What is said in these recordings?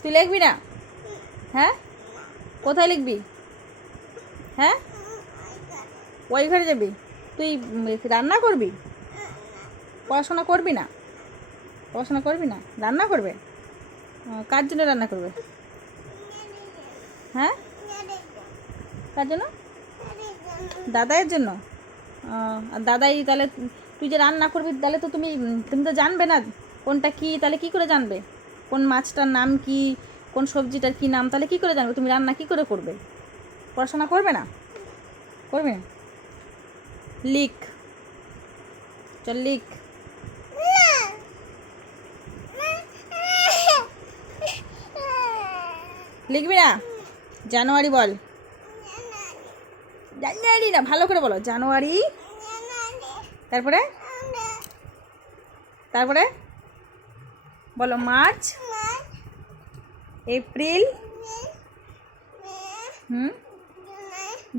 তুই লিখবি না? হ্যাঁ, কোথায় লিখবি? হ্যাঁ, ওই ঘরে যাবি? তুই রান্না করবি? পড়াশোনা করবি না? পড়াশোনা করবি না, রান্না করবে? কার জন্য রান্না করবে? হ্যাঁ, কার জন্য? দাদাইয়ের জন্য। আর দাদাই তাহলে, তুই যে রান্না করবি তাহলে তো তুমি তুমি তো জানবে না কোনটা কি, তাহলে কি করে জানবে কোন মাছটার নাম কি, কোন সবজিটার কি নাম, তাহলে কি করে জানবে? তুমি রান্না কি করে করবে? পড়াশোনা করবে না? করবে না? লিখ, চল লিখ। লিখবি না? জানুয়ারি বল। জানুয়ারি না, ভালো করে বলো। জানুয়ারি, তারপরে তারপরে বলো মার্চ, এপ্রিল,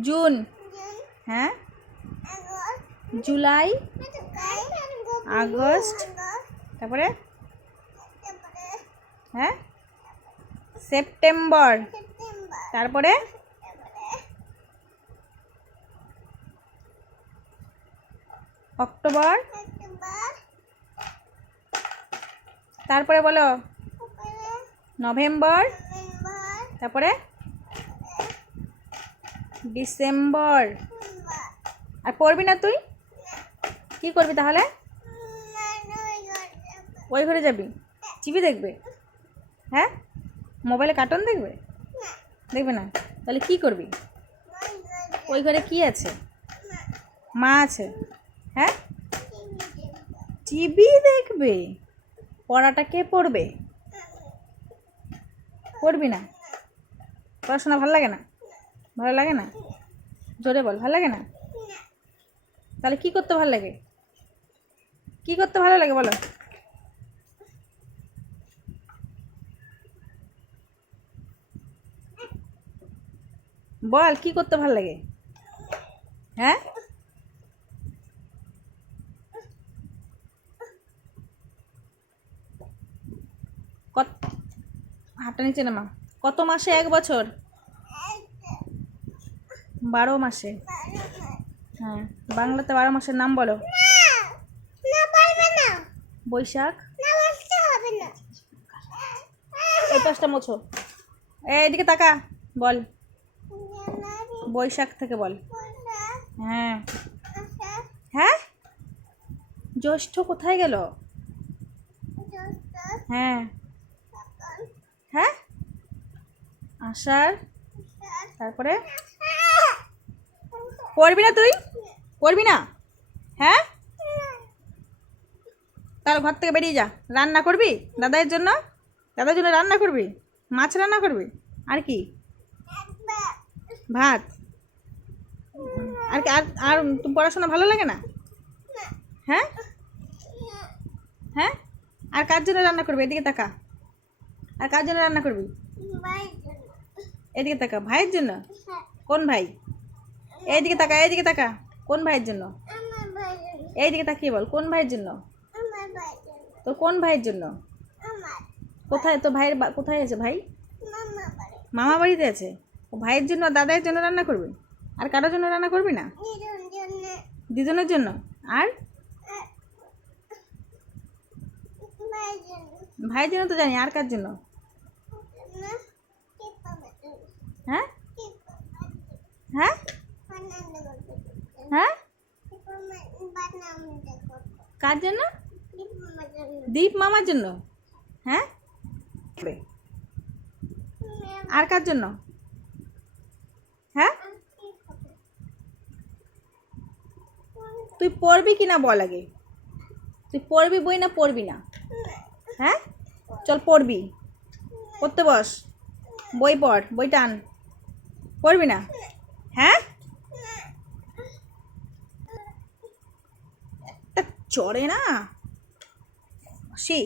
জুন, হ্যাঁ, জুলাই, আগস্ট, তারপরে হ্যাঁ, সেপ্টেম্বর, তারপরে অক্টোবর, তারপরে বলো নভেম্বর, তারপরে ডিসেম্বর। আর পড়বি না তুই? কি করবি তাহলে? ওই ঘরে যাবি, টিভি দেখবে? হ্যাঁ, মোবাইলে কার্টুন দেখবে? দেখবে না? তাহলে কি করবি? ওই ঘরে কি আছে? মা আছে। হ্যাঁ, টিভি দেখবে। পড়াটা কে পড়বে? পড়বি না? পড়াশোনা ভালো লাগে না? ভালো লাগে না? জোরে বল, ভালো লাগে না? তাহলে কি করতে ভালো লাগে? কি করতে ভালো লাগে বলো? বল, কি করতে ভালো লাগে? হ্যাঁ, কত, হাতটা নিচে নামা। কত মাসে এক বছর? 12 মাসে। হ্যাঁ, বাংলাতে 12 মাসের নাম বলো। বৈশাখ, এই পাশটা মোছো। এইদিকে তাকা, বল। বৈশাখ থেকে বল। হ্যাঁ, হ্যাঁ, জ্যৈষ্ঠ কোথায় গেল? হ্যাঁ, হ্যাঁ, আষাঢ়, তারপরে পড়বি না তুই? পড়বি না? হ্যাঁ, তাহলে ঘর থেকে বেরিয়ে যা। রান্না করবি দাদাইয়ের জন্য? দাদার জন্য রান্না করবি? মাছ রান্না করবি? আর কি? ভাত? আর কি? আর আর তুমি পড়াশোনা ভালো লাগে না? হ্যাঁ, হ্যাঁ, আর কার জন্য রান্না করবি? এদিকে তাকা। আর কার জন্য রান্না করবি? এদিকে তাকা। ভাইয়ের জন্য? কোন ভাই? এইদিকে তাকা, এইদিকে তাকা। কোন ভাইয়ের জন্য? এইদিকে তাকিয়ে বল, কোন ভাইয়ের জন্য? তোর কোন ভাইয়ের জন্য? কোথায় তো ভাইয়ের কোথায় আছে ভাই? মামা বাড়িতে আছে। ও ভাইয়ের জন্য দাদাইয়ের জন্য রান্না করবি? আর কারোর জন্য রান্না করবি না? দুজনের জন্য। আর ভাইয়ের জন্য তো জানি, আর কার জন্য? হ্যাঁ, হ্যাঁ, হ্যাঁ, কার জন্য? দীপ মামার জন্য। হ্যাঁ, আর কার জন্য? হ্যাঁ, তুই পড়বি কি না বল আগে? তুই পড়বি বই না পড়বি না? হ্যাঁ, চল পড়বি, পড়তে বস, বই পড়, বই টান। পড়বি না? হ্যাঁ, চড়ে না সে